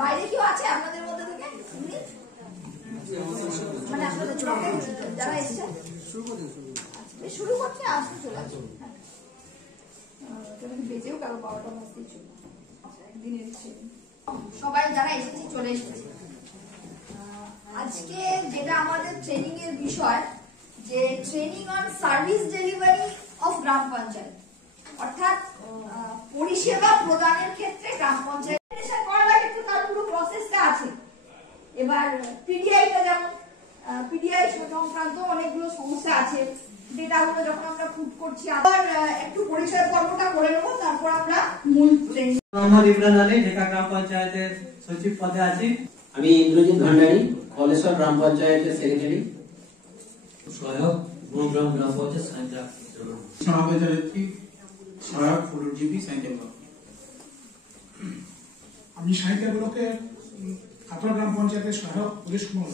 বাইরে কেউ আছে আপনাদের মধ্যে থেকে মানে আপনাদের যারা এসেছেন শুরু করছে আসতে চলে আসুন বেঁচেও কারো 12টা বাজতেই ছিল একদিনের সবাই যারা এসেছে চলে এসেছে। আজকে যেটা আমাদের ট্রেনিং এর বিষয় যে training on service delivery of gram panchayat, অর্থাৎ পরিষেবা প্রদানের ক্ষেত্রে গ্রাম পঞ্চায়েত করার আগে তো তার পুরো প্রসেসটা আছে। এবার পিডিআইটা যেমন পিডিআই সংক্রান্ত অনেকগুলো সমস্যা আছে, ডেটাগুলো যখন আমরা পুট করছি আবার একটু পরিচয় পর্বটা করে নেব, তারপর আমরা মূল ট্রেনিং। মোহাম্মদ ইমরান আলী, ঢাকা গ্রাম পঞ্চায়েতের সচিব পদে আছি। আমি ইন্দ্রজিৎ ভান্ডারী, কলেশ্বর গ্রাম পঞ্চায়েতের সেক্রেটারি। সহায়ক গুরুগ্রাম গ্রাম পঞ্চায়েত সাইন্টার সহায়ক ফুলজিবি সাইন্টার। আমি সাইন্টার ব্লকের কাতরা গ্রাম পঞ্চায়েতের সহায়ক পুলিশ কুমার।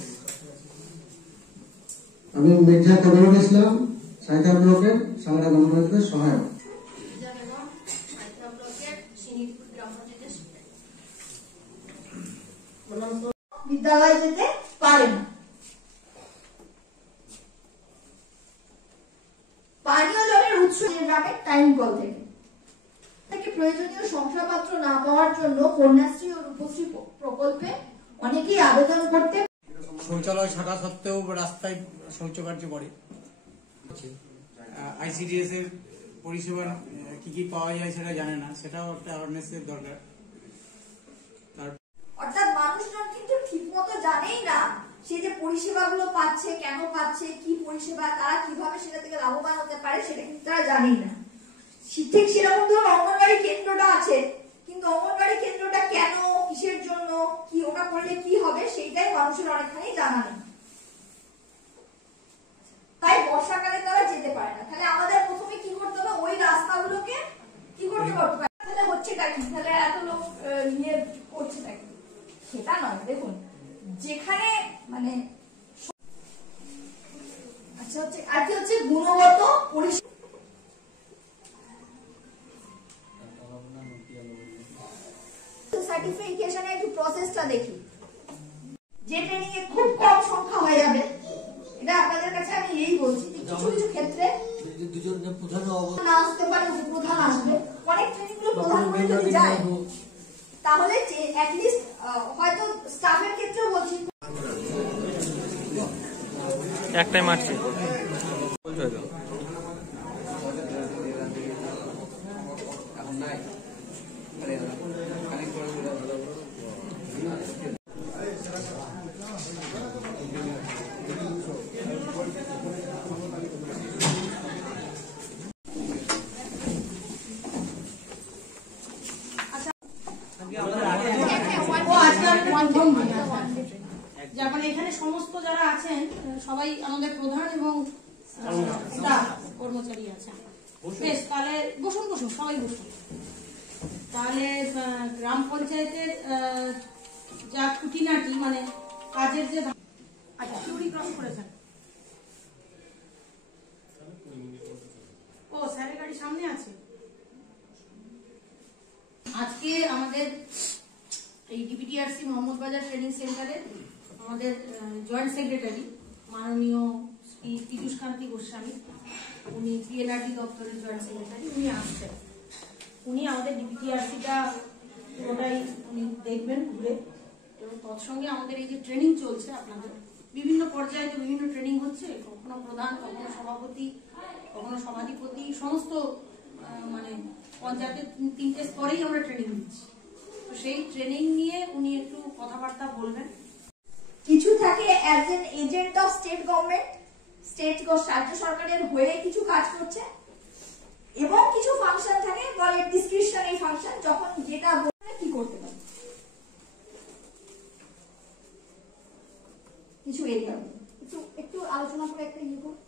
আমি মির্জা কবিরুল ইসলাম, সাইন্টার ব্লকের সাংড়া গ্রাম পঞ্চায়েতের সহায়ক। বিদ্যালয়ে যেতে পারে না। পানীয় জলের উৎস গ্রামের টাইম কল থেকে প্রয়োজনীয় শংসাপত্র না পাওয়ার জন্য কন্যাশ্রী ও রূপশ্রী প্রকল্পে অনেকেই আবেদন করতে শৌচালয় থাকা সত্ত্বেও রাস্তায় শৌচকার্য করে। আইসিডিএস এর পরিষেবা কি কি পাওয়া যায় সেটা জানে না, সেটাও একটা অ্যাওয়ারনেসের দরকার। অর্থাৎ মানুষজন কিন্তু ঠিক মতো জানেই না সে যে পরিষেবাগুলো পাচ্ছে, কেন পাচ্ছে, কি পরিষেবা, তারা কিভাবে সেটা থেকে লাভবান হতে পারে সেটা কিন্তু তারা জানেই না। ঠিক সেরকম ধরুন অঙ্গনবাড়ি কেন্দ্রটা আছে, কিন্তু অঙ্গনবাড়ি কেন্দ্রটা কেন, কিসের জন্য, কি ওটা করলে কি হবে সেইটাই মানুষের অনেকখানি জানা নেই, তাই বর্ষাকালে তারা যেতে পারে না। তাহলে আমাদের প্রথমে কি করতে হবে, ওই রাস্তাগুলোকে কি করতে পারবো, তাহলে হচ্ছেটা কি, তাহলে এত লোক নিয়ে করছেটা কি, সেটা নয়। দেখুন যেখানে মানে আচ্ছা হচ্ছে আর কি হচ্ছে গুণগত পরিষেবা। সার্টিফিকেশনের একটু প্রসেসটা দেখি, যে ট্রেনিং এ খুব কম সংখ্যা হয়ে যাবে, এটা আপনাদের কাছে আমি এই বলছি যে কিছু কিছু ক্ষেত্রে না আসতে পারে, প্রধান আসবে, অনেক ট্রেনিং গুলো প্রধান করে যদি যায় তাহলে অ্যাটলিস্ট হয়তো স্টাফের ক্ষেত্রেও বলছি একটাই মারছি যেমন এখানে সমস্ত যারা আছেন সবাই আমাদের প্রধান এবং কর্মচারী আছেন। বেশ, তাহলে বসুন বসুন সবাই বসুন। তাহলে গ্রাম পঞ্চায়েতের যা খুঁটিনাটি মানে কাজের যে আচ্ছা থিওরি ক্রস করেছেন। ও স্যারের গাড়ি সামনে আছে। আজকে আমাদের এই ডিপিটিআরসি মোহাম্মদ বাজার ট্রেনিং সেন্টারে আমাদের জয়েন্ট সেক্রেটারি মাননীয় শ্রী পীযূষ কান্তি গোস্বামী, উনি পিএনআরডি দপ্তরের জয়েন্ট সেক্রেটারি, উনি আসছেন। উনি আমাদের ডিপিটিআরসিটা পুরোটাই উনি দেখবেন ঘুরে, এবং তৎসঙ্গে আমাদের এই যে ট্রেনিং চলছে আপনাদের বিভিন্ন পর্যায়ে তো বিভিন্ন ট্রেনিং হচ্ছে, কখনো প্রধান, কখনো সভাপতি, কখনো সভাধিপতি, সমস্ত মানে পঞ্চায়েতের 3টে স্তরেই আমরা ট্রেনিং দিচ্ছি। তো সেই ট্রেনিং নিয়ে উনি একটু কথাবার্তা বলবেন। কিছু থাকে as an agent of state government, রাজ্য সরকারের হয়ে কিছু কাজ করছে, এবং কিছু ফাংশন থাকে বলে ডিসক্রিপশনারি ফাংশন, যখন যেটা বলে কি করতে পারে কিছু এরিয়া একটু আলোচনা করে একটা ইয়ে করুন।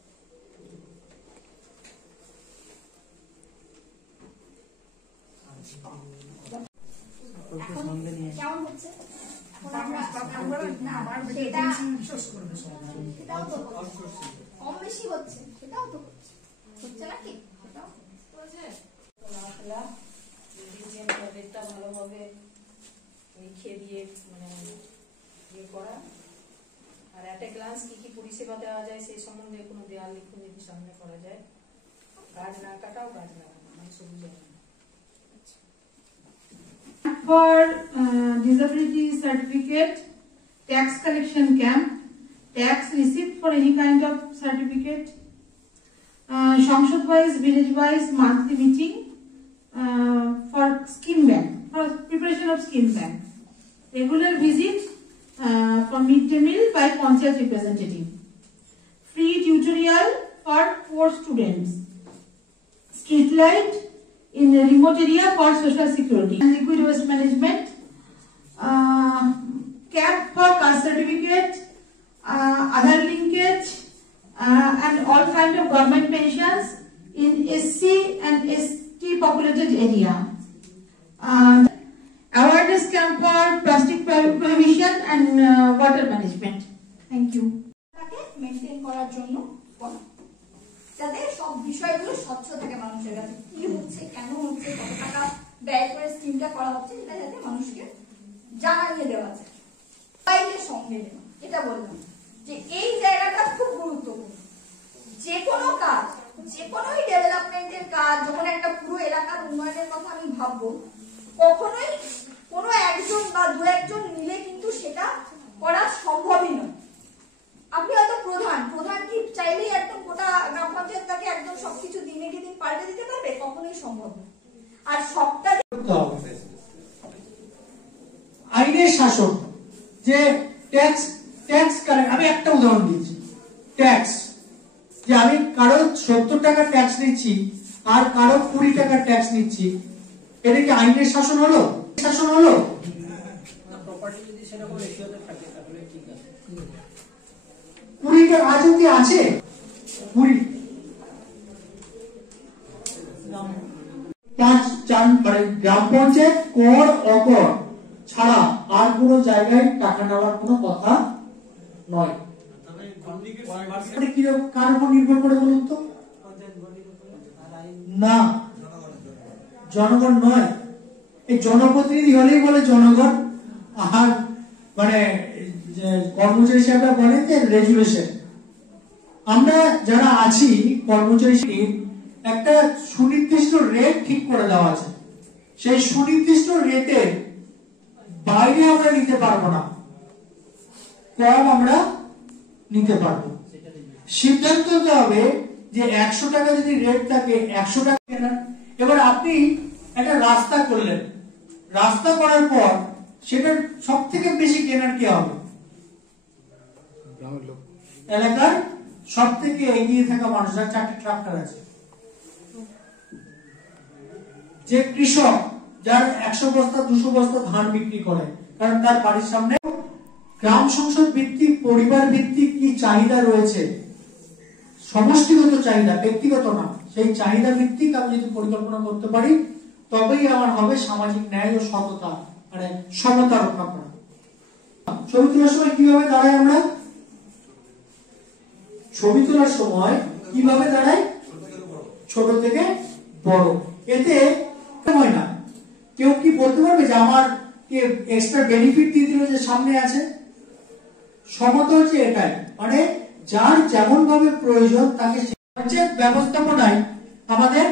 কম বেশি হচ্ছে, সেটাও তো হচ্ছে নাকি? সেটাও তাদেরটা ভালোভাবে লিখে দিয়ে মানে ইয়ে করা, আর অ্যাট এ গ্লান্স কি কি পরিষেবা দেওয়া যায় সেই সম্বন্ধে কোনো দেয়াল লিখন যদি সামনে করা যায়, গাছ না কাটাও গাছ লাগানো, মানে সবুজ for disability certificate, tax collection camp, tax receipt for any kind of certificate, Samsad wise, village wise monthly meeting for scheme bank, for preparation of scheme bank, regular visit for midday meal by Panchayat representative, free tutorial for poor students, street light in a remote area for social security, and liquid waste management, cap for caste certificate, Aadhaar linkage, and all kind of government pensions in SC and ST populated area. Awareness camp for plastic prohibition and water management. Thank you. তাকে maintain করার জন্য করা, যাতে সব বিষয়গুলো স্বচ্ছ থাকে মানুষের কাছে, কি হচ্ছে, কেন হচ্ছে, কত টাকা ব্যয় করে স্কিমটা করা হচ্ছে, এটা যাতে মানুষকে জানিয়ে দেওয়া যায়। মোবাইলের সঙ্গে নেওয়া, এটা বললাম যে এই জায়গাটা খুব গুরুত্বপূর্ণ। যে কোনো কাজ, যে কোনোই ডেভেলপমেন্টের কাজ, যখন একটা পুরো এলাকার উন্নয়নের কথা আমি ভাববো, কখনোই কোনো একজন বা দু একজন মিলে কিন্তু সেটা করা সম্ভবই নয়। আপনি হয়তো প্রধান কি চাইলেই একদম গোটা গ্রাম পঞ্চায়েতটাকে একদম সবকিছু দিনে দিন পাল্টে দিতে পারবে? কখনোই সম্ভব না। আর সবটা আইনের শাসন, যে ট্যাক্স কালেক্ট, আমি একটা উদাহরণ দিচ্ছি, ট্যাক্স, যে আমি কারো 70 টাকা ট্যাক্স নিচ্ছি আর কারো 20 টাকা ট্যাক্স নিচ্ছি, এটা কি আইনের শাসন হলো? শাসন হলো? প্রপার্টি যদি সেরকম রেশিওতে থাকে তাহলে ঠিক আছে। 20 টাকা আজ অব্দি আছে 20 মানে গ্রাম পঞ্চায়েত কর অকর ছাড়া আর কোন জায়গায় টাকা নেওয়ার কোনো কথা নয়। কার উপর নির্ভর করে বলুন তো? না, জনগণ নয়। এই জনপ্রতিনিধি হলেই বলে জনগণ, আর মানে কর্মচারী সাহেবরা বলেন যে রেজুলেশন। আমরা যারা আছি কর্মচারী একটা সুনির্দিষ্ট রেট ঠিক করে দেওয়া আছে, সেই সুনির্দিষ্ট রেটের বাইরে আমরা নিতে পারবো না, কম আমরা নিতে পারবো। সিদ্ধান্ত নিতে হবে যে 100 টাকা যদি রেট থাকে 100 টাকা কেনা। এবার আপনি একটা রাস্তা করলেন, রাস্তা করার পর সেটার সব থেকে বেশি কেনার কে হবে? এলাকার সব থেকে এগিয়ে থাকা মানুষ, যার 4টি ট্রাক্টর আছে, যে কৃষক যার 100 বস্তা 200 বস্তা ধান বিক্রি করে, কারণ তার বাড়ির সামনে। গ্রাম সংসদ ভিত্তিক, পরিবার ভিত্তিক কি চাহিদা রয়েছে, সমষ্টিগত চাহিদা, ব্যক্তিগত না, সেই চাহিদা ভিত্তিক আমি যদি পরিকল্পনা করতে পারি, তবেই আমার হবে সামাজিক ন্যায় ও সততা, মানে সমতা রক্ষা করা। ছবি তোলার সময় কিভাবে দাঁড়াই আমরা? ছবি তোলার সময় কিভাবে দাঁড়াই? ছোট থেকে বড়। এতে হয় না, কেউ কি বলতে পারবে যে আমার কে এক্সট্রা বেনিফিট দিয়ে দিল যে সামনে আছে? সমতা হচ্ছে এটাই, মানে যার যেমন ভাবে প্রয়োজন তাকে। পঞ্চায়েত ব্যবস্থাপনায় আমাদের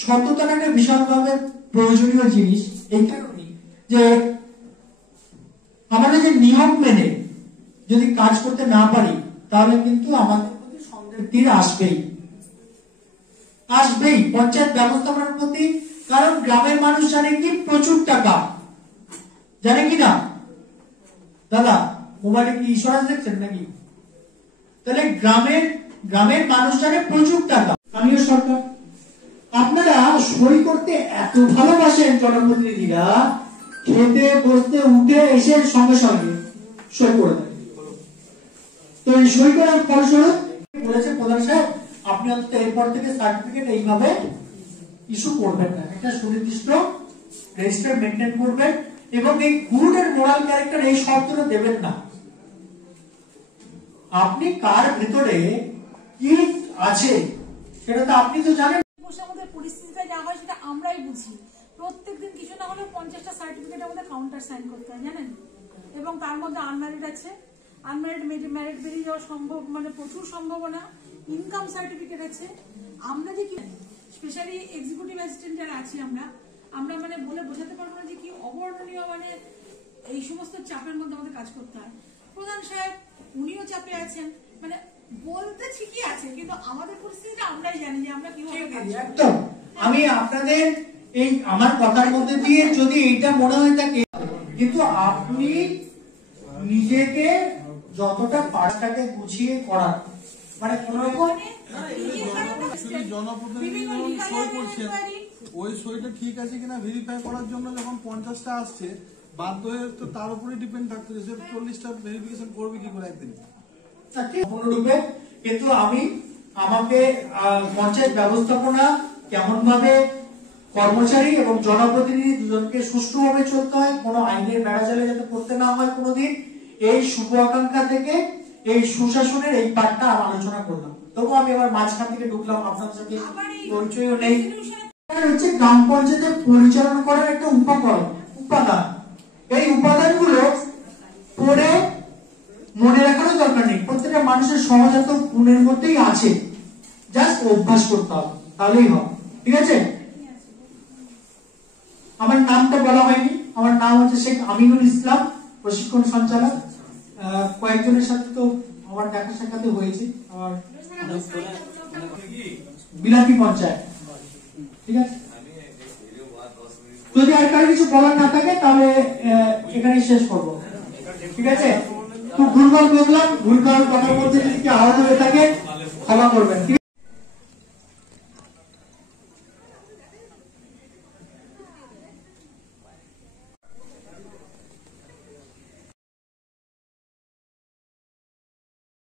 সততাটা একটা ভীষণভাবে প্রয়োজনীয় জিনিস। এই কারণে যে আমাদের যে নিয়ম মেনে যদি কাজ করতে না পারি, তাহলে কিন্তু আমাদের প্রতি সন্দেহের তীর আসবেই পঞ্চায়েত ব্যবস্থাপনার প্রতি। কারণ গ্রামের মানুষ জানে কি প্রচুর টাকা, জানে কি না দাদা? মোবাইলে কি ইন্স্যুরেন্স দেখছেন নাকি? তাহলে গ্রামের মানুষ জানে প্রচুর টাকা। স্থানীয় সরকার, আপনারা সই করতে এত ভালোবাসেন জনপ্রতিনিধিরা, খেতে বসতে উঠে এসে সঙ্গে সঙ্গে সই করে দেন। তো এই সই করার ফলস্বরূপ বলেছে প্রধান সাহেব, আপনি অন্তত এরপর থেকে সার্টিফিকেট এইভাবে ইস্যু করবেন না, একটা সুনির্দিষ্ট রেজিস্টার মেনটেন করবেন, এবং এই গুড এন্ড মোরাল ক্যারেক্টার এই শব্দটা দেবেন না। আপনি কার ভেতরে কি আছে সেটা তো আপনি তো জানেন। বসে আমাদের পরিস্থিতিটা যা হয় সেটা আমরাই বুঝি। প্রত্যেকদিন কিছু না হলে 50টা সার্টিফিকেট আমাদের কাউন্টার সাইন করতে হয় জানেন, এবং তার মধ্যে আনম্যারিড আছে, আনম্যারিড ম্যারিড বেরিয়ে যাওয়া সম্ভব, মানে প্রচুর সম্ভাবনা। ইনকাম সার্টিফিকেট আছে। আমরা যে কি স্পেশালি এক্সিকিউটিভ অ্যাসিস্ট্যান্ট যারা আছি আমরা মানে বলে বোঝাতে পারবো না যে কি অবর্ণনীয়, মানে এই সমস্ত চাপের মধ্যে আমাদের কাজ করতে হয়। প্রধান সাহেব উনিও চাপে আছেন, মানে বলতে ঠিকই আছে, কিন্তু আমাদের পরিস্থিতিটা আমরাই জানি যে আমরা কিভাবে কাজ করব। একদম আমি আপনাদের এই আমার কথার মধ্যে দিয়ে যদি এইটা মনে হয়ে থাকে, কিন্তু আপনি নিজেকে যতটা পাঠটাকে গুছিয়ে করার, মানে কোন রকম জনপ্রতিনিধি সই করছেন, ওই সইটা ঠিক আছে কিনা ভেরিফাই করার জন্য যখন 50টা আসছে বাধ্য হয়ে তো তার উপরে ডিপেন্ড থাকতে হচ্ছে 40টা ভেরিফিকেশন করবে কি করে একদিন সম্পূর্ণরূপে। কিন্তু আমি আমাকে পঞ্চায়েত ব্যবস্থাপনা কেমন ভাবে কর্মচারী এবং জনপ্রতিনিধি দুজনকে সুষ্ঠুভাবে চলতে হয়, কোনো আইনের বেড়াজালে যাতে পড়তে না হয় কোনোদিন, এই শুভ আকাঙ্ক্ষা থেকে এই সুশাসনের এই পাঠটা আলোচনা করলাম। তবু আমি আবার মাঝখান থেকে ঢুকলাম, আপনার সাথে পরিচয়ও নেই। হচ্ছে গ্রাম পঞ্চায়েতে পরিচালনা করার একটা উপাদান। এই উপাদানগুলো পড়ে মনে রাখারও দরকার নেই, প্রত্যেকটা মানুষের সহজাত গুণের মধ্যেই আছে, জাস্ট অভ্যাস করতে হবে, তাহলেই হবে। ঠিক আছে? আমার নামটা বলা হয়নি, আমার নাম হচ্ছে শেখ আমিনুল ইসলাম, প্রশিক্ষণ সঞ্চালক। কয়েকজনের সাথে তো আমার দেখা সাক্ষাৎ হয়েছে, আমার বিলাতি পঞ্চায়েত। ঠিক আছে, যদি আর কারো কিছু বলার না থাকে তাহলে এখানে শেষ করবো। ঠিক আছে, খুব ভুলভাল বললাম, ভুলভাল কথার মধ্যে যদি আহত হয়ে থাকে ক্ষমা করবেন।